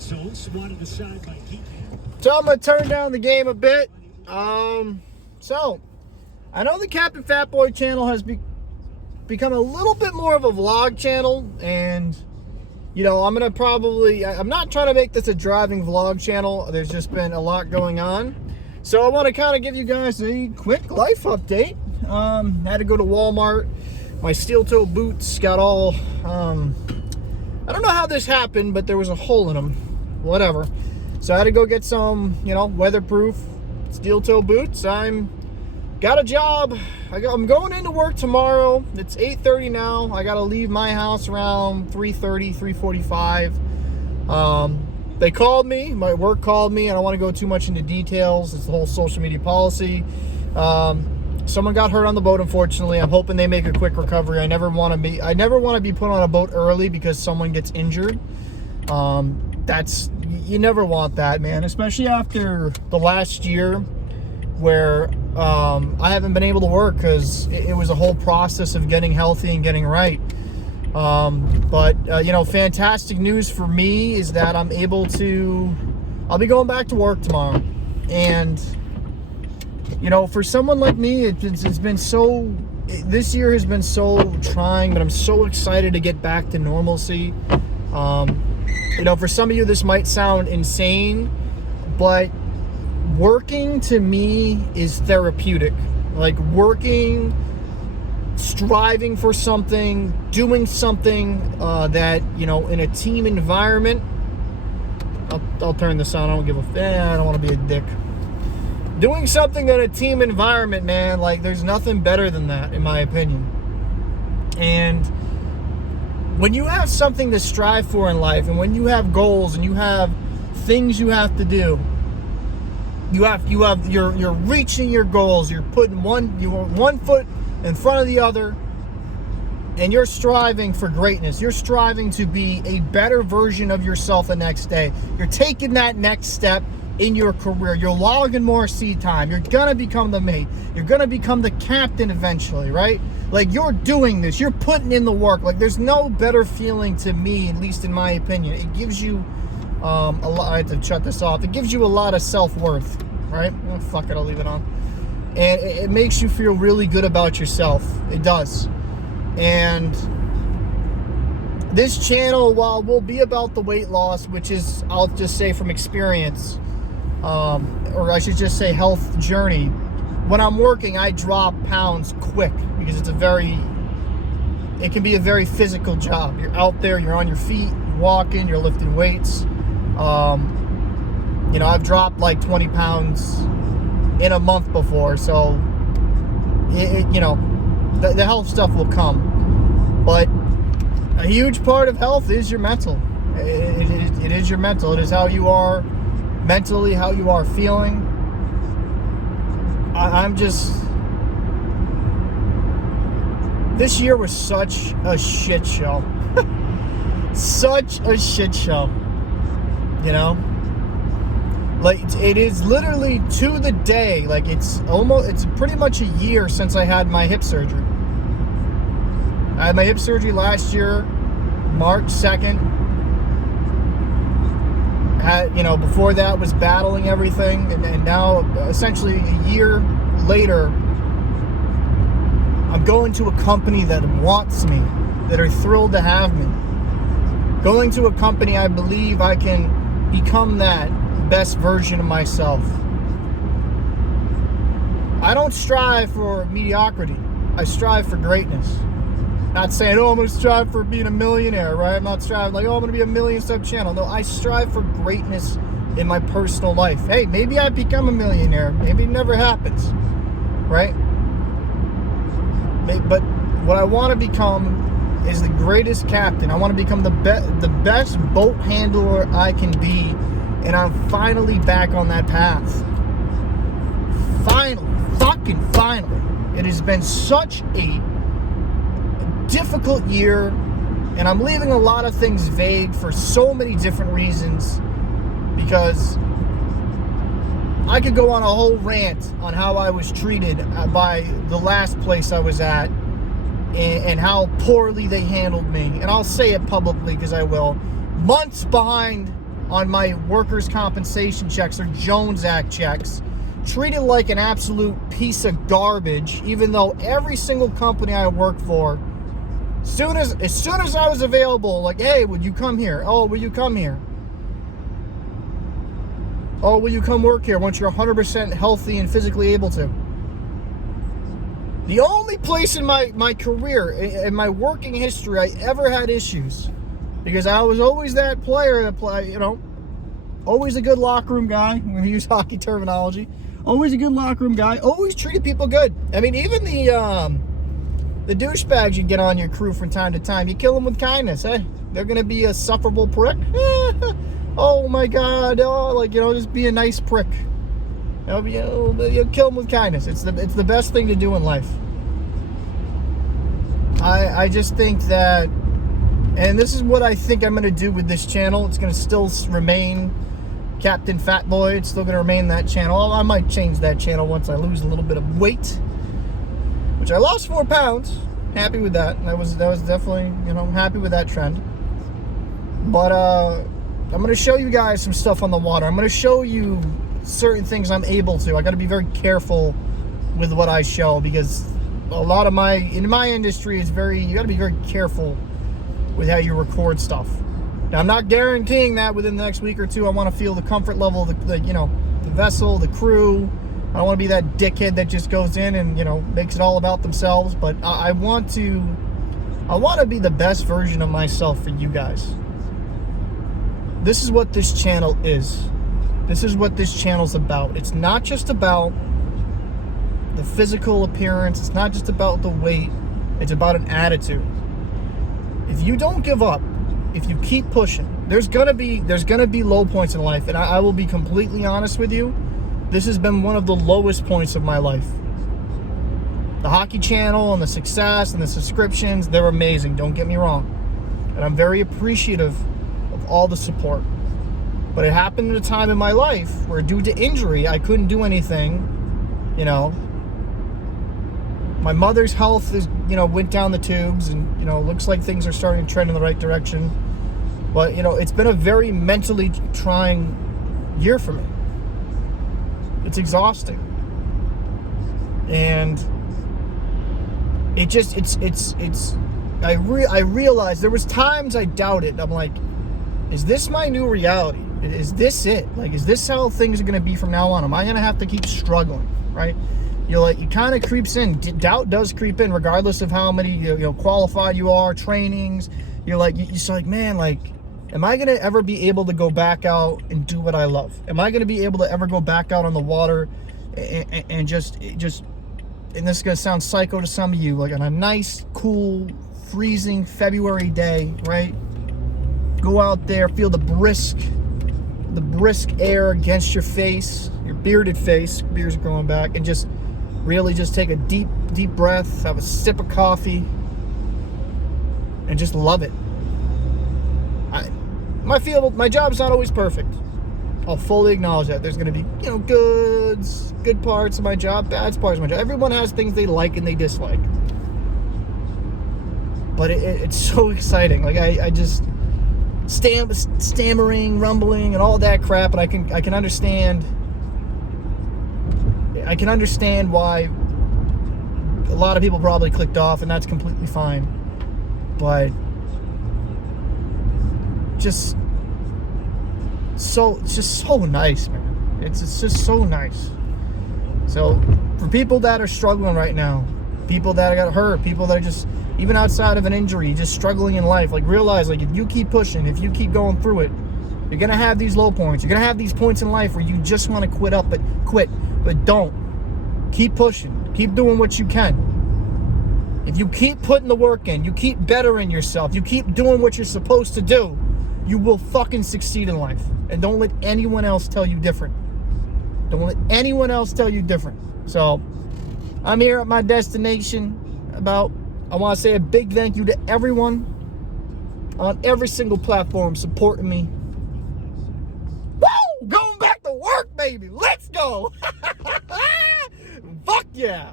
So I'm going to turn down the game a bit. So I know the Captain Fat Boy channel has become a little bit more of a vlog channel, and you know, I'm not trying to make this a driving vlog channel. There's just been a lot going on. So I want to kind of give you guys a quick life update. Had to go to Walmart. My steel toe boots got all, I don't know how this happened, but there was a hole in them. Whatever. So I had to go get some, you know, weatherproof steel toe boots. Got a job. I'm going into work tomorrow. It's 8:30 now. I got to leave my house around 3:30, 3:45. They called me. My work called me. I don't want to go too much into details. It's the whole social media policy. Someone got hurt on the boat, unfortunately. I'm hoping they make a quick recovery. I never want to be put on a boat early because someone gets injured. You never want that, man, especially after the last year where I haven't been able to work because it was a whole process of getting healthy and getting right. But you know, fantastic news for me is that I'll be going back to work tomorrow. And you know, for someone like me, this year has been so trying, but I'm so excited to get back to normalcy. You know, for some of you, this might sound insane, but working to me is therapeutic. Like working, striving for something, doing something that, you know, in a team environment. I'll turn this on. I don't want to be a dick. Doing something in a team environment, man, like there's nothing better than that, in my opinion. And when you have something to strive for in life, and when you have goals and you have things you have to do, you're reaching your goals, you're putting one foot in front of the other, and you're striving for greatness. You're striving to be a better version of yourself the next day. You're taking that next step in your career. You're logging more seat time. You're gonna become the mate. You're gonna become the captain eventually, right? Like, you're doing this. You're putting in the work. Like, there's no better feeling to me, at least in my opinion. It gives you a lot. I have to shut this off. It gives you a lot of self-worth, right? Oh, fuck it, I'll leave it on. And it makes you feel really good about yourself. It does. And this channel, while will be about the weight loss, which is, I'll just say from experience, or I should just say health journey, when I'm working, I drop pounds quick because it can be a very physical job. You're out there, you're on your feet, you're walking, you're lifting weights. You know, I've dropped like 20 pounds in a month before, so you know, the health stuff will come. But a huge part of health is your mental. It is your mental. It is how you are mentally, how you are feeling. This year was such a shit show. Such a shit show. You know? Like, it is literally to the day, like it's pretty much a year since I had my hip surgery. I had my hip surgery last year, March 2nd. You know, before that was battling everything, and now essentially a year later, I'm going to a company that wants me, that are thrilled to have me. Going to a company I believe I can become that best version of myself. I don't strive for mediocrity. I strive for greatness. Not saying, oh, I'm going to strive for being a millionaire, right? I'm not striving like, oh, I'm going to be a million sub channel. No, I strive for greatness in my personal life. Hey, maybe I become a millionaire. Maybe it never happens, right? But what I want to become is the greatest captain. I want to become the best boat handler I can be, and I'm finally back on that path. Finally, fucking finally. It has been such a difficult year, and I'm leaving a lot of things vague for so many different reasons, because I could go on a whole rant on how I was treated by the last place I was at, and how poorly they handled me. And I'll say it publicly because I will. Months behind on my workers' compensation checks or Jones Act checks, treated like an absolute piece of garbage, even though every single company I work for, as soon as I was available, like, hey, would you come here? Oh, will you come here? Oh, will you come work here once you're 100% healthy and physically able to? The only place in my career, in my working history, I ever had issues, because I was always that player that play, always a good locker room guy. I'm going to use hockey terminology. Always a good locker room guy. Always treated people good. I mean, even the douchebags you get on your crew from time to time, you kill them with kindness. Hey, they're going to be a sufferable prick. Oh my God. Oh, just be a nice prick. You kill them with kindness. It's the best thing to do in life. I just think that, and this is what I think I'm going to do with this channel. It's going to still remain Captain Fat Boy. It's still going to remain that channel. I might change that channel once I lose a little bit of weight, which I lost 4 pounds. Happy with that. That was definitely, happy with that trend. But I'm going to show you guys some stuff on the water. I'm going to show you certain things I'm able to. I got to be very careful with what I show, because a lot of in my industry is you got to be very careful with how you record stuff. Now, I'm not guaranteeing that within the next week or two I want to feel the comfort level of the vessel, the crew. I don't want to be that dickhead that just goes in and, makes it all about themselves. But I want to be the best version of myself for you guys. This is what this channel is. This is what this channel's about. It's not just about the physical appearance. It's not just about the weight. It's about an attitude. If you don't give up, if you keep pushing, there's gonna be low points in life, and I will be completely honest with you. This has been one of the lowest points of my life. The hockey channel and the success and the subscriptions, they're amazing, don't get me wrong. And I'm very appreciative of all the support. But it happened at a time in my life where, due to injury, I couldn't do anything. My mother's health went down the tubes, and looks like things are starting to trend in the right direction. But it's been a very mentally trying year for me. It's exhausting, and I realized there was times I doubted. I'm like, is this my new reality? Is this it? Is this how things are going to be from now on? Am I going to have to keep struggling, right? It kind of creeps in. Doubt does creep in, regardless of how many qualified you are, trainings. You're like, man, am I going to ever be able to go back out and do what I love? Am I going to be able to ever go back out on the water and just, and this is going to sound psycho to some of you, on a nice, cool, freezing February day, right? Go out there, feel the brisk air against your face, your bearded face, beard's growing back, and just really just take a deep breath, have a sip of coffee, and just love it. My job's not always perfect. I'll fully acknowledge that. There's going to be, good parts of my job, bad parts of my job. Everyone has things they like and they dislike. But it's so exciting. I just stammering, rumbling, and all that crap, and I can understand. I can understand why a lot of people probably clicked off, and that's completely fine. But it's just so nice, man. It's just so nice. So for people that are struggling right now, people that got hurt, people that are just, even outside of an injury, just struggling in life, realize, if you keep pushing, if you keep going through it, you're gonna have these low points. You're gonna have these points in life where you just want to quit, but don't. Keep pushing. Keep doing what you can. If you keep putting the work in, you keep bettering yourself, you keep doing what you're supposed to do, you will fucking succeed in life. And don't let anyone else tell you different. Don't let anyone else tell you different. So, I'm here at my destination. I want to say a big thank you to everyone on every single platform supporting me. Woo! Going back to work, baby. Let's go. Fuck yeah.